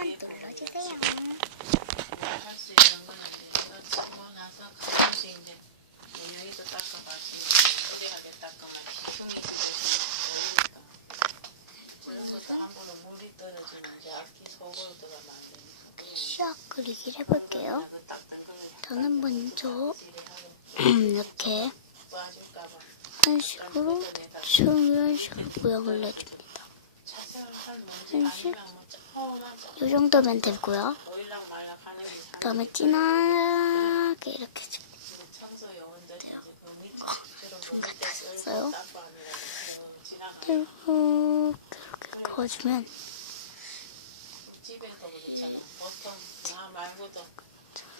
한번 눌러주세요. 할 수 있는 거는 이제 내가 치고 나서 가끔씩 이제 여기도 닦아봤지 오래하게 닦으면 흉이 모르니까 그런 것도 함부로 물이 떨어지면 이제 악기 속으로 들어가면 안 되니까 시약 그리기를 해볼게요. 저는 먼저 이렇게 한 식으로 쭉 이런 식으로 모양을 내줍니다. 한식? 이 정도면 되고요. 그 다음에 진하게 이렇게 좀 그? 끌고 닦고 아니라 지나가 들고 이렇게 그어주면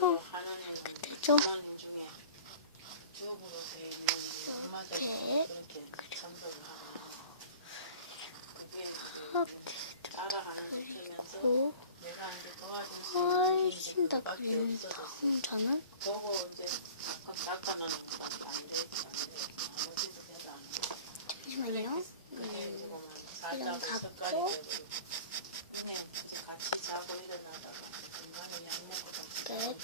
어, 애는 되죠? 이렇게. 그렇게 하고 그게 이제 이렇게 따라하는 게 되면서 고 내가 이제 도와줄 수 있는 게 그리는 없어졌어. 저는. 잠시만요. 음, 이런 갖고. 되고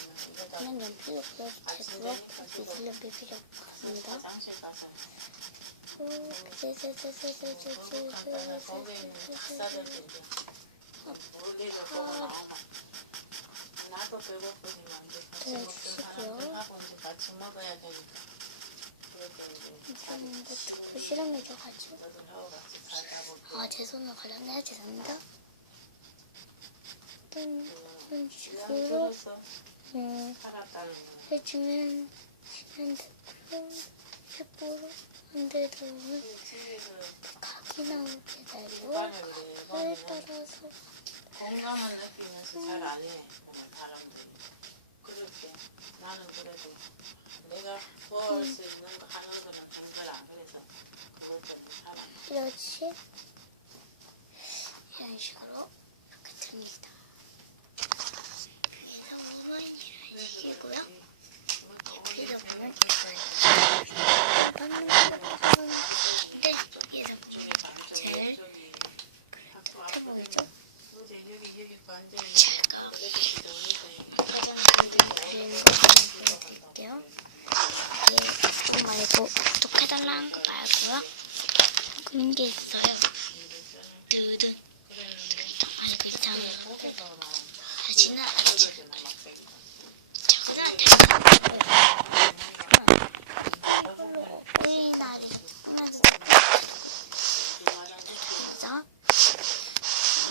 그냥 연필로 그려도 되고요. 연필 필요 없습니다. 오, 물리를 보고 나오면 나도 배고프지만 이제 같이 네, 먹던 주시고요. 사람들하고 이제 같이 먹어야 되니까. 때 이제 너들하고 같이 살다 보고. 아, 제 손을 관련해야 죄송합니다. 이런 그냥 식으로 들어서 음, 살았다는 거 해주면 핸드폰 횃불로 만들어오면 집에서 각이 나오게 되고 내 따라서. 공감을 느끼면서 잘 안 해. 사람들이. 때 나는 그래도 내가 도와줄 수 있는 거 하는 거는 정말 안 그래서 그럴 때는 사람 이렇지 이런 식으로 이렇게 듭니다. 이제 여기 여기 반전이 제가 그래도 기도니까 가장 그리는 거 하나 보여드릴게요. 이게 그거 말고 독해달라는 거 말고요. 그런 게 있어요. 두둔 정말 괜찮아요. 사진은 안 찍을 거예요. 저는 이걸로 어린이날이 하면서 진짜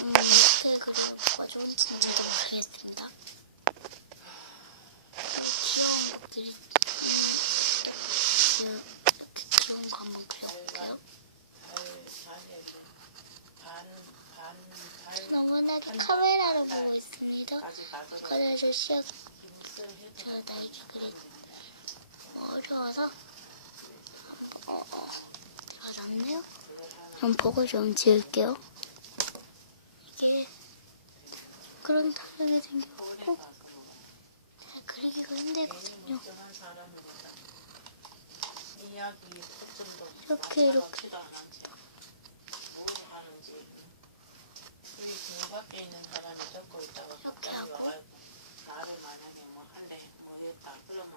음, 어떻게 그리는 거가 좋은지는 저도 모르겠습니다. 귀여운 것들이 음, 이렇게 귀여운 거 한번 그려볼게요. 너무나도 카메라를 보고 있습니다. 그래서 시작 저는 나에게 그리 어려워서 어, 어, 맞았네요. 그럼 보고 좀 지을게요. 이게 그런 다르게 생겨갖고 잘 그리기가 힘들거든요. 이렇게, 이렇게. 밖에 있는 사람이 듣고 있다가 갑자기. 와가지고 나를 만약에 뭐 한대 뭐 했다 그러면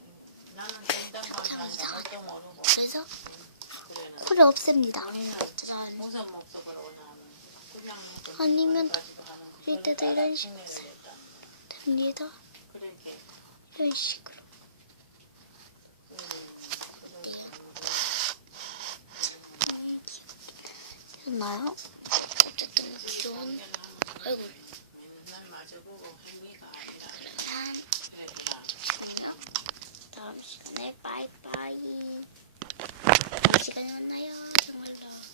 음, 나는 하는 이상하네. 것도 모르고 그래서 그래는 코를 없앱니다. 짜잔. 무슨 목적으로 오냐면 그냥 아니면 그릴 때도 이런 거 식으로. 됩니다. 이런 식으로. 됐나요? 귀여운 얼굴. 그러면 다음 시간에 빠이빠이. 다음 시간에 만나요. 정말로.